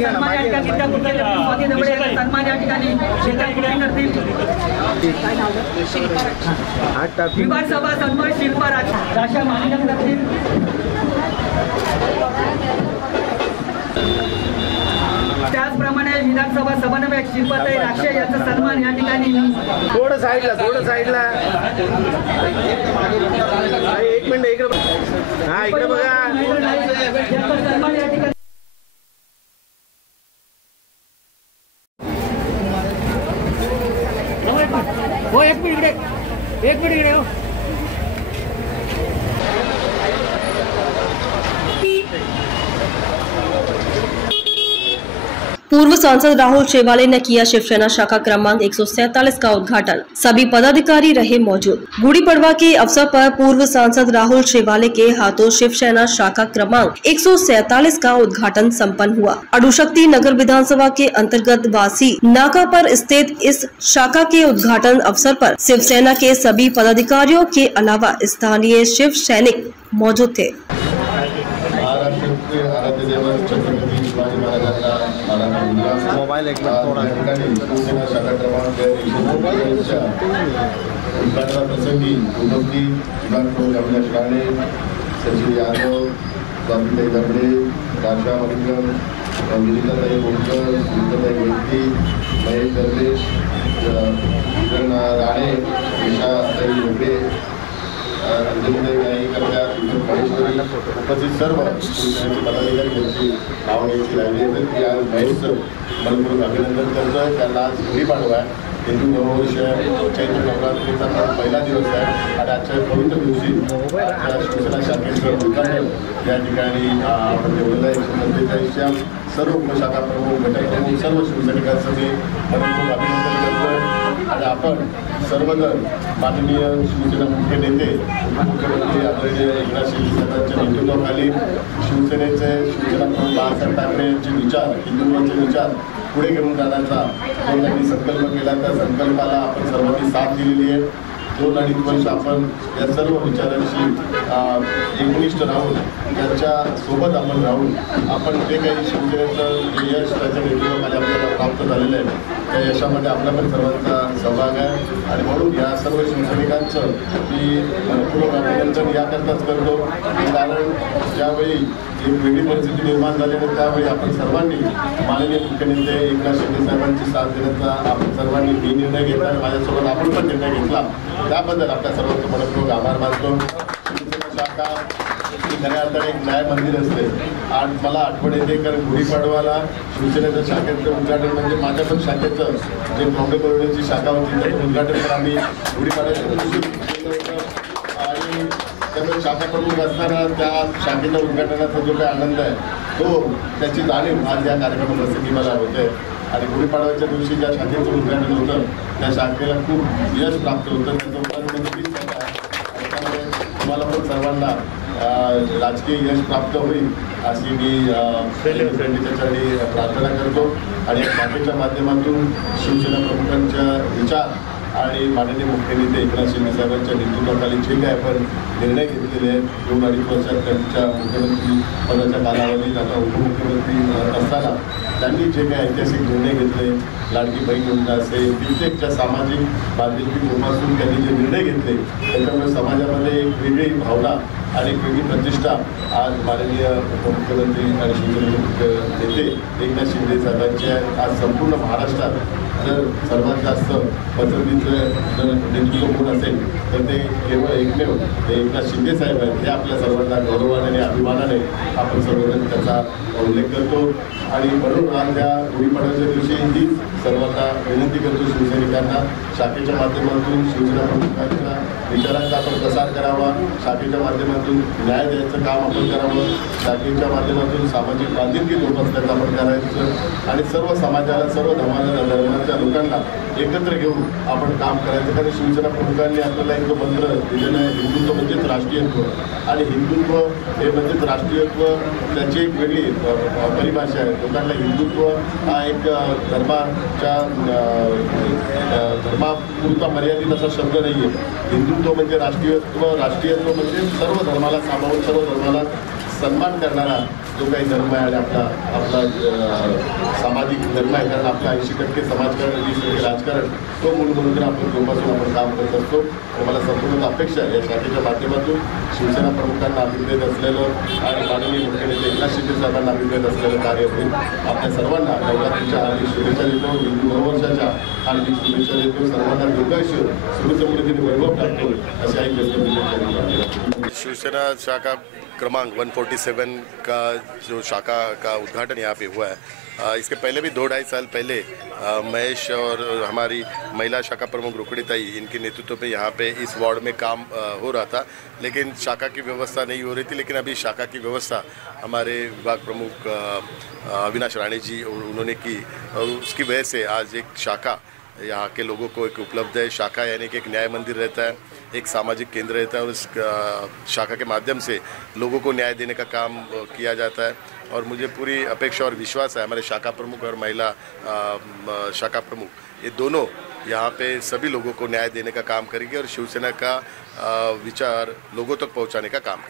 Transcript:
सन्मान या ठिकाणी स्वाती दबळे यांचा सन्मान या ठिकाणी करतील। विधानसभा सन्मान शिल्पा राशा मान्य करतील। त्याचप्रमाणे विधानसभा समन्वयक शिल्पाताई राक्षे यांचा सन्मान या ठिकाणी थोडं साईडला एक मिनिट इकडे हा इकडे बघा सन्मान या ठिकाणी हो एक मिनिट इकडे हो। पूर्व सांसद राहुल शेवाले ने किया शिवसेना शाखा क्रमांक 147 का उद्घाटन। सभी पदाधिकारी रहे मौजूद। गुड़ी पड़वा के अवसर पर पूर्व सांसद राहुल शेवाले के हाथों शिवसेना शाखा क्रमांक 147 का उद्घाटन संपन्न हुआ। अणुशक्ति नगर विधानसभा के अंतर्गत वासी नाका पर स्थित इस शाखा के उद्घाटन अवसर पर शिवसेना के सभी पदाधिकारियों के अलावा स्थानीय शिव सैनिक मौजूद थे। मोबाइल एक प्रसंगी उपस्थित अविनाश राणे, सचिव यादव, स्वातीताई दबळे, राशा मलिकम, गिरीताताई बोलकर, सुनीताताई गोष्टी, महेश दर्वेश, किरण राणे, ईशाताई लोके, अंजलीताई नाईकर्त्या, महेश्वरी उपस्थित सर्व पदाधिकारी यांची नाव घ्यायची राहिली तर ती आज महेश मनपूर्वक अभिनंदन करतोय। त्यांना आज गुढीपाडवा आहे, हिंदू नववर्ष चैत्र नवरात्रीचा पहिला दिवस आहे आणि आजच्या पवित्र दिवशी शिवसेना शाखेचं उद्घाटन या ठिकाणी आपण ठेवलेलं आहे। 147च्या सर्व उपशाखा प्रमुख, घटक प्रमुख, सर्व शिवसैनिकांचं मी मनपूर्वक अभिनंदन करतोय आणि आपण सर्वजण माननीय शिवसेना मुख्य नेते उपमुख्यमंत्री आदरणीय एकनाथ शिंदे साहेबांच्या नेतृत्वाखाली शिवसेनेचे शिवसेना प्रमुख बाळासाहेब ठाकरे यांचे विचार, हिंदुत्वाचे विचार पुढे घेऊन जाण्याचा जो त्यांनी संकल्प केला त्या संकल्पाला आपण सर्वांनी साथ दिलेली आहे। 2-2.5 वर्ष आपण या सर्व विचारांशी एकनिष्ठ राहून त्यांच्या सोबत आपण राहून आपण जे काही शिवसेनेचं यश त्याच्या नेतृत्वामध्ये आपल्याला प्राप्त झालेलं आहे त्या यशामध्ये आपला पण सर्वांचा सहभाग आहे आणि म्हणून या सर्व शिवसैनिकांचं मी मनपूर्वक अभिनंदन याकरताच करतो कारण ज्यावेळी एक वेगळी परिस्थिती निर्माण झाली आणि त्यावेळी आपण सर्वांनी माननीय मुख्यमंत्री एकनाथ शिंदे साहेबांची साथ देण्याचा आपण सर्वांनी मी निर्णय घेतला आणि माझ्यासोबत आपण पण निर्णय घेतला त्याबद्दल आपल्या सर्वांचं मनपूर्वक आभार मानतो। शिवसेना शाखा ही खऱ्या अर्थाने एक न्याय मंदिर असते आणि मला आठवण येते कारण गुढीपाडवाला शिवसेनेच्या शाखेचं उद्घाटन म्हणजे माझ्या पण शाखेचं जे बॉम्बे कॉलोनीची शाखा होती त्याचं उद्घाटन पण आम्ही गुढीपाडव्याच्या दिवशी केलं होतं आणि त्यामुळे शाखा प्रमुख असताना त्या शाखेच्या उद्घाटनाचा जो काही आनंद आहे तो त्याची जाणीव आज या कार्यक्रमाप्रसंगी मला होते आणि गुढीपाडव्याच्या दिवशी ज्या शाखेचं उद्घाटन होतं त्या शाखेला खूप यश प्राप्त होतं त्याचं उदाहरण म्हणजे त्यामुळे तुम्हाला पण सर्वांना राजकीय यश प्राप्त होईल अशी मी त्याच्यासाठी प्रार्थना करतो आणि या शाखेच्या माध्यमातून शिवसेना प्रमुखांच्या विचार आणि माननीय मुख्य नेते एकनाथ शिंदे साहेबांच्या नेतृत्वाखाली जे काही आपण निर्णय घेतलेले आहेत 2-2.5 वर्षात त्यांच्या मुख्यमंत्री पदाच्या कालावधीत आता उपमुख्यमंत्री असताना त्यांनी जे काही ऐतिहासिक निर्णय घेतले लाडकी बहीण योजना असेल कित्येकच्या सामाजिक बांधिलकी जोपासून त्यांनी जे निर्णय घेतले त्याच्यामुळे समाजामध्ये एक वेगळी भावना आणि एक वेगळी प्रतिष्ठा आज माननीय उपमुख्यमंत्री आणि शिवसेनेचे नेते एकनाथ शिंदे साहेबांचे आज संपूर्ण महाराष्ट्रात जर सर्वात जास्त पसंतीचं जर नेतृत्व कोण असेल तर ते केवळ एकमेव एकनाथ शिंदे साहेब आहेत हे आपल्या सर्वांना गौरवाने आणि अभिमानाने आपण सर्वजण त्याचा उल्लेख करतो आणि म्हणून आज या गुढीपाडव्याच्या दिवशी ही सर्वांना विनंती करतो शिवसैनिकांना शाखेच्या माध्यमातून शिवसेना प्रमुखांच्या विचारांचा आपण प्रसार करावा शाखेच्या माध्यमातून न्याय द्यायचं काम आपण करावं शाखेच्या माध्यमातून सामाजिक बांधिलकी जोपासण्याचं आपण करायचं आणि सर्व समाजाला सर्व धर्माच्या लोकांना एकत्र घेऊन आपण काम करायचं कारण शिवसेना प्रमुखांनी आपल्याला एक जो मंत्र दिलेला आहे हिंदुत्व म्हणजेच राष्ट्रीयत्व आणि हिंदुत्व हे म्हणजेच राष्ट्रीयत्व त्याची एक वेगळी परिभाषा आहे लोकांना हिंदुत्व हा एक धर्मापुरता मर्यादित असा शब्द नाही आहे हिंदुत्व म्हणजे राष्ट्रीयत्व म्हणजे सर्व धर्माला सामावून सर्व धर्माला सन्मान करणारा जो काही धर्म आहे आणि आपला सामाजिक धर्म आहे, कारण आपला 80% समाजकारण 20% राजकारण, तो मूळ म्हणून आपण जोपासून आपण काम करत असतो. आणि मला संपूर्ण अपेक्षा आहे या शाखेच्या माध्यमातून शिवसेना प्रमुखांना अभिप्रेत असलेलं आणि माननीय मुख्यमंत्री एकनाथ शिंदे साहेबांना अभिप्रेत असलेलं कार्य होईल. आपल्या सर्वांना नवरात्रीच्या हार्दिक शुभेच्छा देतो, हिंदू नववर्षाच्या हार्दिक शुभेच्छा देतो. सर्वांना दीर्घायुष्य सुखसमृद्धीने वैभव प्राप्त होईल अशी आई व्यक्त. शिवसेना शाखा क्रमांक 147 का जो शाखा का उद्घाटन यहाँ पे हुआ है, इसके पहले भी 2-2.5 साल पहले महेश और हमारी महिला शाखा प्रमुख रुकड़ीताई, इनके नेतृत्व पे यहाँ पे इस वार्ड में काम हो रहा था, लेकिन शाखा की व्यवस्था नहीं हो रही थी. लेकिन अभी शाखा की व्यवस्था हमारे विभाग प्रमुख अविनाश राणे जी उन्होंने की, और उसकी वजह से आज एक शाखा यहाँ के लोगों को एक उपलब्ध है. शाखा यानी कि एक न्याय मंदिर रहता है, एक सामाजिक केंद्र रहता है, और इस शाखा के माध्यम से लोगों को न्याय देने का काम किया जाता है. और मुझे पूरी अपेक्षा और विश्वास है हमारे शाखा प्रमुख और महिला शाखा प्रमुख ये दोनों यहाँ पे सभी लोगों को न्याय देने का काम करेंगे और शिवसेना का विचार लोगों तक पहुँचाने का काम